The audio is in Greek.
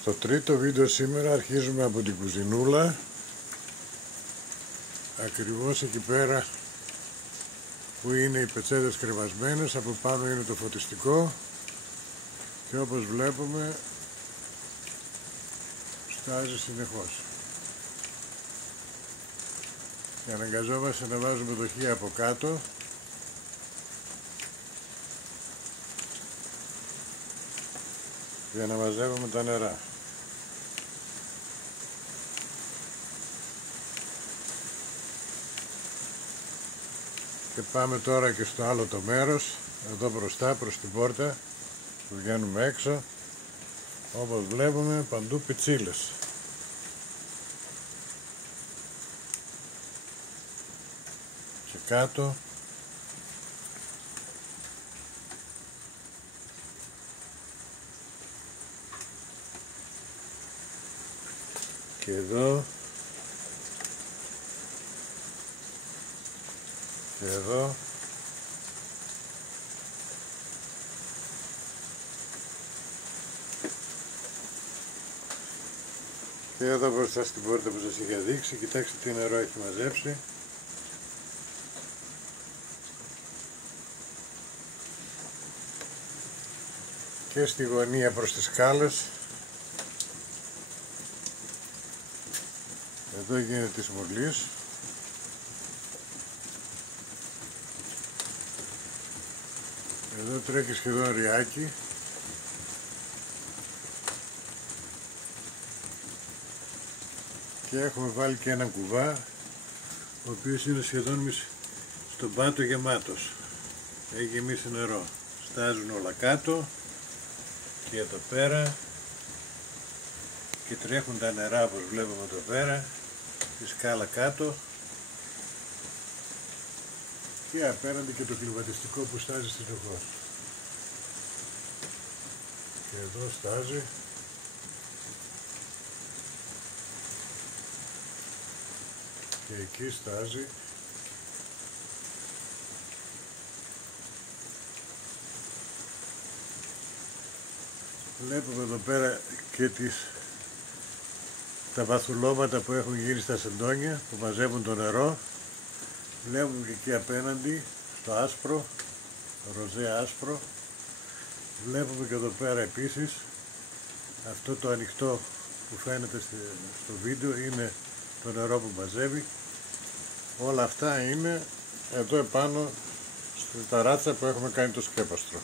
Στο τρίτο βίντεο σήμερα αρχίζουμε από την κουζινούλα, ακριβώς εκεί πέρα που είναι οι πετσέτες κρεμασμένες, από πάνω είναι το φωτιστικό και όπως βλέπουμε στάζει συνεχώς και αναγκαζόμαστε να βάζουμε το χ από κάτω για να μαζεύουμε τα νερά. Και πάμε τώρα και στο άλλο το μέρος, εδώ μπροστά προς την πόρτα που βγαίνουμε έξω. Όπως βλέπουμε παντού πιτσίλες. Και κάτω και εδώ και εδώ και εδώ μπροστά στην πόρτα που σας είχα δείξει. Κοιτάξτε τι νερό έχει μαζέψει. Και στη γωνία προς τις σκάλες. Εδώ γίνεται της μολύς. Εδώ τρέχει σχεδόν ριάκι. Και έχουμε βάλει και έναν κουβά, ο οποίος είναι σχεδόν στον πάτο γεμάτος. Έχει γεμίσει νερό. Στάζουν όλα κάτω και εδώ πέρα και τρέχουν τα νερά όπως βλέπουμε εδώ πέρα, τη σκάλα κάτω και απέναντι και το κλιματιστικό που στάζει συνεχώς. Και εδώ στάζει. Και εκεί στάζει. Βλέπουμε εδώ πέρα και τα βαθουλώματα που έχουν γίνει στα σεντόνια που μαζεύουν το νερό. Βλέπουμε και εκεί απέναντι στο άσπρο, το ροζέ άσπρο. Βλέπουμε και εδώ πέρα επίσης αυτό το ανοιχτό που φαίνεται στο βίντεο, είναι το νερό που μαζεύει. Όλα αυτά είναι εδώ επάνω στη ταράτσα που έχουμε κάνει το σκέπαστρο.